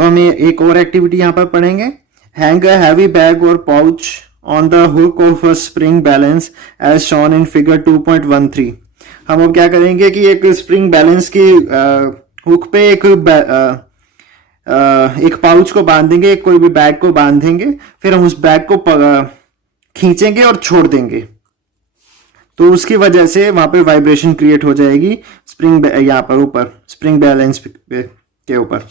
हम एक और एक्टिविटी यहाँ पर पढ़ेंगे। हैंग अ हैवी बैग और pouch on the hook of a spring balance as shown in figure 2.13। हम अब क्या करेंगे कि एक स्प्रिंग बैलेंस की हुक पे एक पाउच को बांध देंगे, कोई भी बैग को बांध देंगे, फिर हम उस बैग को खींचेंगे और छोड़ देंगे, तो उसकी वजह से वहां पे वाइब्रेशन क्रिएट हो जाएगी स्प्रिंग यहाँ पर ऊपर स्प्रिंग बैलेंस के ऊपर।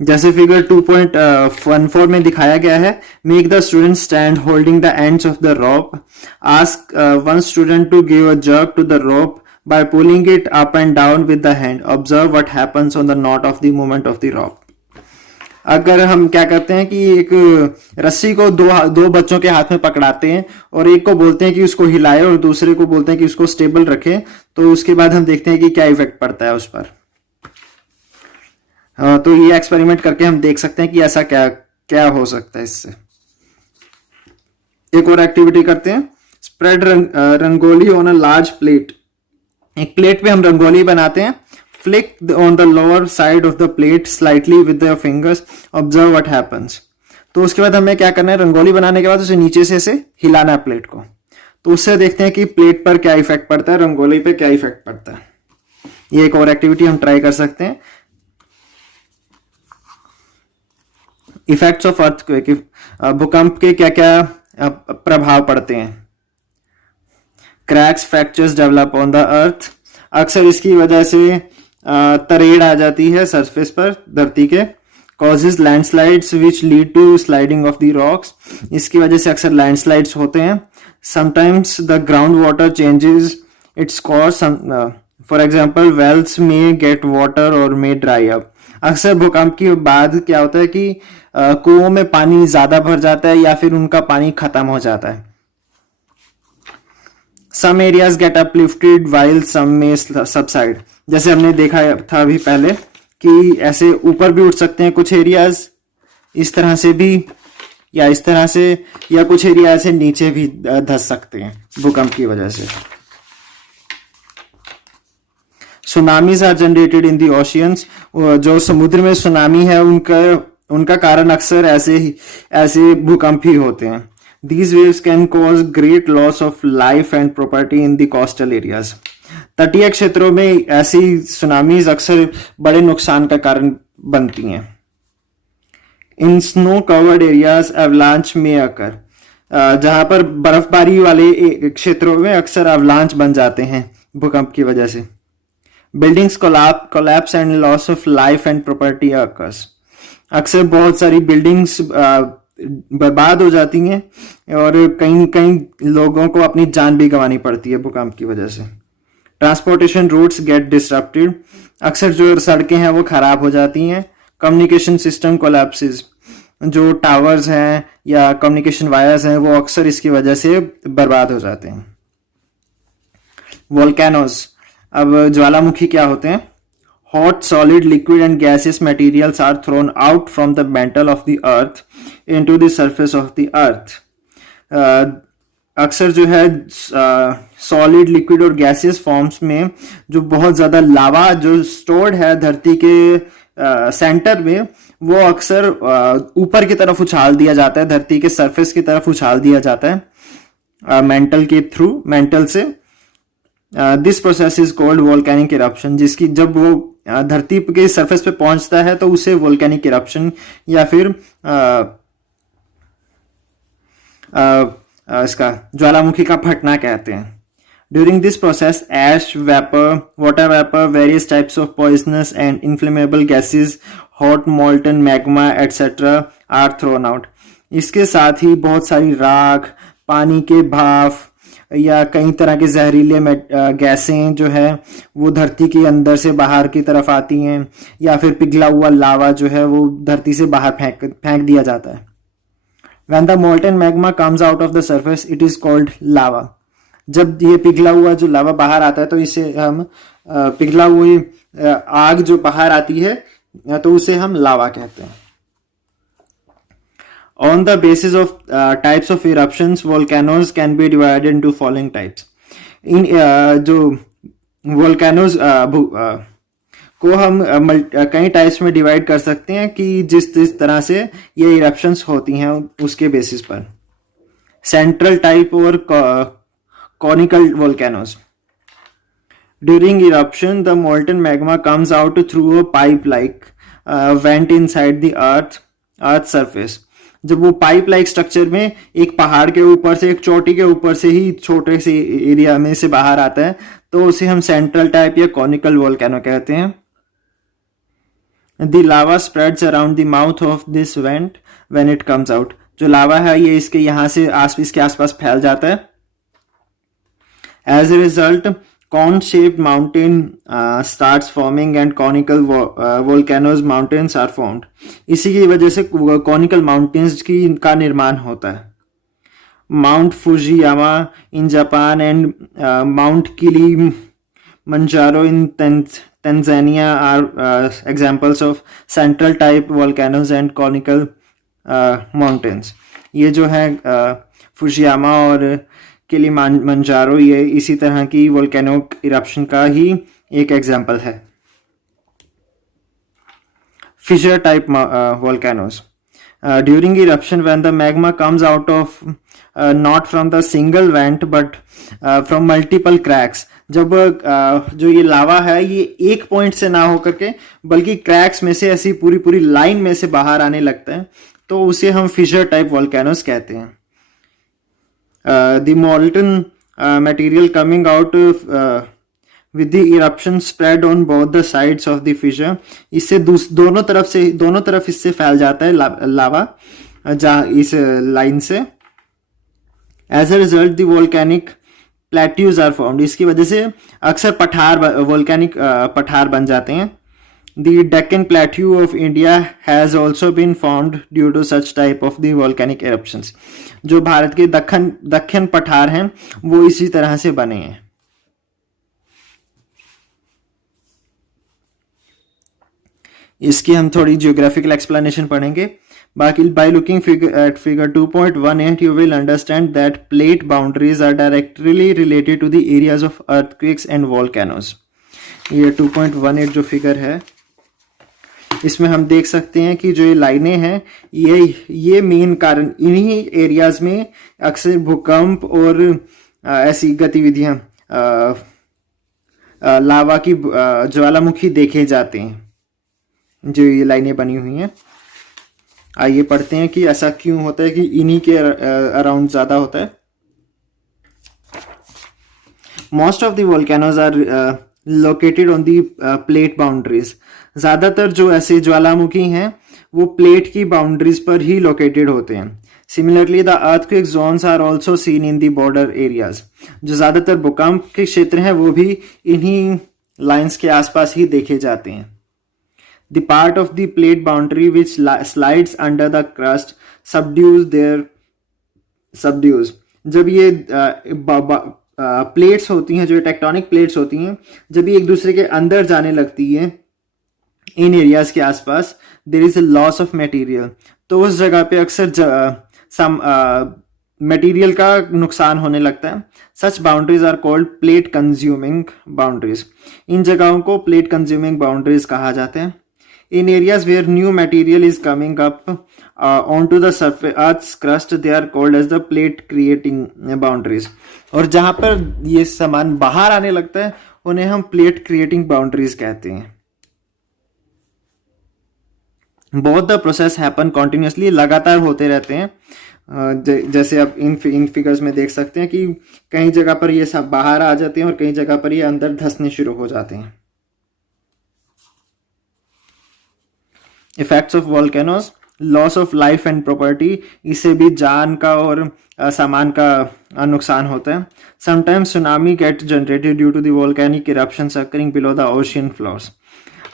जैसे फिगर 2.14 में दिखाया गया है, make the student stand holding the ends of the rope, ask one student to give a jerk to the rope by pulling it up and down with the hand. Observe what happens on the knot of the movement of the rope. अगर हम क्या करते हैं कि एक रस्सी को दो बच्चों के हाथ में पकड़ाते हैं और एक को बोलते हैं कि उसको हिलाए और दूसरे को बोलते हैं कि उसको स्टेबल रखे, तो उसके बाद हम देखते हैं कि क्या इफेक्ट पड़ता है उस पर। तो ये एक्सपेरिमेंट करके हम देख सकते हैं कि ऐसा क्या क्या हो सकता है इससे। एक और एक्टिविटी करते हैं। Spread rangoli on a large plate. एक प्लेट पे हम रंगोली बनाते हैं। Flick on the lower side of the plate slightly with the fingers, observe what happens. तो उसके बाद हमें क्या करना है, रंगोली बनाने के बाद उसे नीचे से ऐसे हिलाना है प्लेट को, तो उससे देखते हैं कि प्लेट पर क्या इफेक्ट पड़ता है, रंगोली पे क्या इफेक्ट पड़ता है। ये एक और एक्टिविटी हम ट्राई कर सकते हैं। इफेक्ट्स ऑफ अर्थक्वेक, भूकंप के क्या क्या प्रभाव पड़ते हैं। Cracks fractures develop on the earth, अक्सर इसकी वजह से तरेड़ आ जाती है सरफेस पर धरती के। Causes landslides which lead to sliding of the rocks, इसकी वजह से अक्सर लैंडस्लाइड्स होते हैं। Sometimes the ground water changes its course, for example wells में गेट वाटर और मे ड्राई अप। अक्सर भूकंप के बाद क्या होता है कि कुओं में पानी ज्यादा भर जाता है या फिर उनका पानी खत्म हो जाता है। Some areas get uplifted while some may subside, जैसे हमने देखा था अभी पहले कि ऐसे ऊपर भी उठ सकते हैं कुछ एरियाज, इस तरह से भी या इस तरह से, या कुछ एरिया से नीचे भी धंस सकते हैं भूकंप की वजह से। Tsunamis are generated in the oceans, जो समुद्र में सुनामी है उनका कारण अक्सर ऐसे भूकंप ही होते हैं। These waves can cause great loss of life and property in the coastal areas. तटीय क्षेत्रों में ऐसी सुनामीज अक्सर बड़े नुकसान का कारण बनती हैं। In snow covered areas, avalanche may occur. जहां पर बर्फबारी वाले क्षेत्रों में अक्सर अवलांच बन जाते हैं भूकंप की वजह से। Buildings collapse and loss of life and property occurs. अक्सर बहुत सारी बिल्डिंग्स बर्बाद हो जाती हैं और कई लोगों को अपनी जान भी गंवानी पड़ती है भूकंप की वजह से। ट्रांसपोर्टेशन रूट्स गेट डिसरप्टेड, अक्सर जो सड़कें हैं वो खराब हो जाती हैं। कम्युनिकेशन सिस्टम कोलैप्सेस, जो टावर्स हैं या कम्युनिकेशन वायर्स हैं वो अक्सर इसकी वजह से बर्बाद हो जाते हैं। वोल्केनोज, अब ज्वालामुखी क्या होते हैं। Hot, solid, liquid and gaseous materials are thrown out from the mantle of the earth into the surface of the earth. अक्सर जो है सॉलिड, लिक्विड और गैसियस फॉर्म्स में जो बहुत ज्यादा लावा जो स्टोर्ड है धरती के सेंटर में, वो अक्सर ऊपर की तरफ उछाल दिया जाता है, धरती के सरफेस की तरफ उछाल दिया जाता है मेंटल के थ्रू, मेंटल से। This process is called volcanic eruption, जिसकी जब वो धरती के सरफेस पे पहुंचता है तो उसे वोल्केनिक इरप्शन या फिर इसका ज्वालामुखी का फटना कहते हैं। During this process ash vapour, water vapour, various types of poisonous and inflammable gases, hot molten magma etcetera are thrown out. इसके साथ ही बहुत सारी राख, पानी के भाप या कई तरह के जहरीले गैसें जो है वो धरती के अंदर से बाहर की तरफ आती हैं, या फिर पिघला हुआ लावा जो है वो धरती से बाहर फेंक दिया जाता है। When the molten magma comes out of the surface, it is called lava. जब ये पिघला हुआ जो लावा बाहर आता है तो इसे हम पिघला हुई आग जो बाहर आती है तो उसे हम लावा कहते हैं। On the basis of types of eruptions, volcanoes can be divided into following types. इन जो volcanoes को हम कई टाइप्स में डिवाइड कर सकते हैं कि जिस जिस तरह से ये इरप्शंस होती हैं उसके बेसिस पर। सेंट्रल टाइप और conical volcanoes. During eruption, the molten magma comes out through a pipe-like vent inside the earth surface. जब वो पाइप लाइक स्ट्रक्चर में एक पहाड़ के ऊपर से, एक चोटी के ऊपर से ही छोटे से एरिया में से बाहर आता है, तो उसे हम सेंट्रल टाइप या कॉनिकल वोल्केनो कहते हैं। The lava spreads around the mouth of this vent when it comes out. जो लावा है ये इसके यहाँ से इसके आसपास फैल जाता है। As a result, cone-shaped mountain starts forming and conical volcanoes mountains are formed. इसी की वजह से conical mountains का निर्माण होता है। Mount Fujiyama in Japan and Mount Kilimanjaro in Tanzania are examples of central type volcanoes and conical mountains. ये जो है फुजियामा और किलिमांजारो, ये इसी तरह की वोल्केनिक इरप्शन का ही एक एग्जाम्पल है। Fissure type volcanoes. During eruption, when the magma comes out of not from the single vent but from multiple cracks, जब जो ये लावा है ये एक पॉइंट से ना होकर के बल्कि क्रैक्स में से ऐसी पूरी पूरी लाइन में से बाहर आने लगता है, तो उसे हम फिशर टाइप वोल्केनोस कहते हैं। The molten material coming out with the eruption spread on both the sides of the fissure. इससे दोनों तरफ इससे फैल जाता है लावा जहाँ इस लाइन से। As a result, the volcanic plateaus are formed. इसकी वजह से अक्सर वोल्केनिक पठार बन जाते हैं। The Deccan Plateau of India has also been formed due to such type of the volcanic eruptions. जो भारत के दक्षिण पठार हैं वो इसी तरह से बने हैं। इसकी हम थोड़ी जियोग्राफिकल एक्सप्लेनेशन पढ़ेंगे। बाकी by looking at figure 2.18 you will understand that plate boundaries are directly related to the areas of earthquakes and volcanoes. ये 2.18 जो फिगर है इसमें हम देख सकते हैं कि जो ये लाइनें हैं ये मेन कारण इन्हीं एरियाज में अक्सर भूकंप और ऐसी गतिविधियां लावा की ज्वालामुखी देखे जाते हैं। जो ये लाइनें बनी हुई हैं, आइए पढ़ते हैं कि ऐसा क्यों होता है कि इन्हीं के अराउंड ज्यादा होता है। Most of the volcanoes are located on the plate boundaries. ज्यादातर जो ऐसे ज्वालामुखी हैं वो प्लेट की बाउंड्रीज पर ही लोकेटेड होते हैं। Similarly the earthquake zones are also seen in the border areas. जो ज्यादातर भूकंप के क्षेत्र हैं वो भी इन्हीं लाइंस के आसपास ही देखे जाते हैं। The part of the plate boundary which slides under the crust subdues. जब ये प्लेट्स होती हैं, जो टेक्टोनिक प्लेट्स होती हैं, जब ये एक दूसरे के अंदर जाने लगती है इन एरियाज के आसपास, there is a loss of material. तो उस जगह पे अक्सर मटेरियल का नुकसान होने लगता है। Such boundaries are called plate consuming boundaries. इन जगहों को प्लेट कंज्यूमिंग बाउंड्रीज कहा जाते हैं। In areas where new material is coming up onto the surface earth's crust, they are called as the plate creating boundaries. और जहां पर ये सामान बाहर आने लगता है उन्हें हम प्लेट क्रिएटिंग बाउंड्रीज कहते हैं। Both the process happen continuously, लगातार होते रहते हैं। जैसे आप इन फिगर्स में देख सकते हैं कि कई जगह पर ये सब बाहर आ जाते हैं और कई जगह पर ये अंदर धंसने शुरू हो जाते हैं। Effects of volcanoes, loss of life and property, इससे भी जान का और सामान का नुकसान होता है। Sometimes tsunami get generated due to the volcanic eruptions occurring below the ocean floors.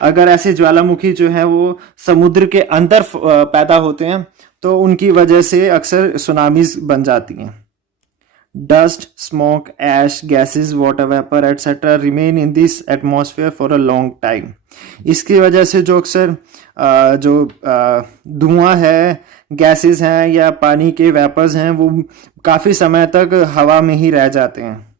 अगर ऐसे ज्वालामुखी जो है वो समुद्र के अंदर पैदा होते हैं तो उनकी वजह से अक्सर सुनामीज बन जाती हैं। Dust, smoke, ash, gases, water vapour etcetera remain in this atmosphere for a long time. इसकी वजह से जो अक्सर जो धुआं है, गैसेस हैं या पानी के वेपर्स हैं, वो काफ़ी समय तक हवा में ही रह जाते हैं।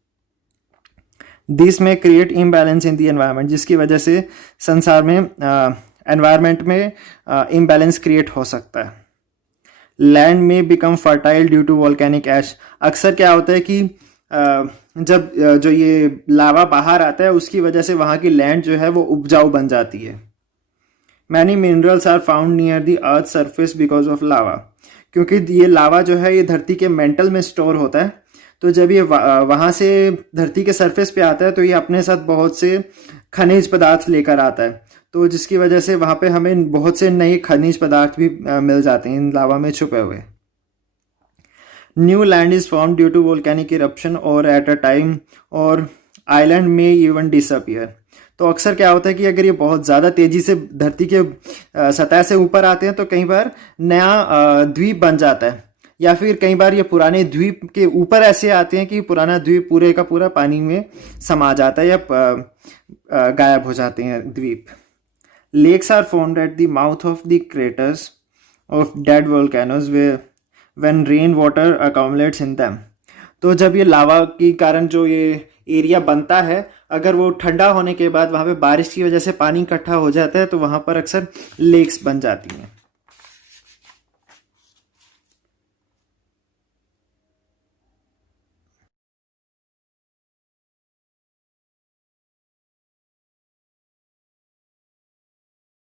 दिस में create imbalance in the environment, जिसकी वजह से संसार में एनवायरनमेंट में इम्बैलेंस क्रिएट हो सकता है। Land may become fertile due to volcanic ash. अक्सर क्या होता है कि जब जो ये लावा बाहर आता है उसकी वजह से वहाँ की लैंड जो है वो उपजाऊ बन जाती है। Many minerals are found near the earth surface because of lava. क्योंकि ये लावा जो है ये धरती के मेंटल में स्टोर होता है, तो जब ये वहाँ से धरती के सरफेस पे आता है तो ये अपने साथ बहुत से खनिज पदार्थ लेकर आता है, तो जिसकी वजह से वहाँ पे हमें बहुत से नए खनिज पदार्थ भी मिल जाते हैं इन लावा में छुपे हुए। New land is form due to volcanic eruption और एट अ टाइम और आइलैंड में इवन डिसअपियर। तो अक्सर क्या होता है कि अगर ये बहुत ज़्यादा तेज़ी से धरती के सतह से ऊपर आते हैं तो कई बार नया द्वीप बन जाता है, या फिर कई बार ये पुराने द्वीप के ऊपर ऐसे आते हैं कि पुराना द्वीप पूरे का पूरा पानी में समा जाता है या गायब हो जाते हैं द्वीप। Lakes are formed at the mouth of the craters of dead volcanoes when rain water accumulates in them. तो जब ये लावा के कारण जो ये एरिया बनता है, अगर वो ठंडा होने के बाद वहाँ पे बारिश की वजह से पानी इकट्ठा हो जाता है तो वहाँ पर अक्सर लेक्स बन जाती हैं।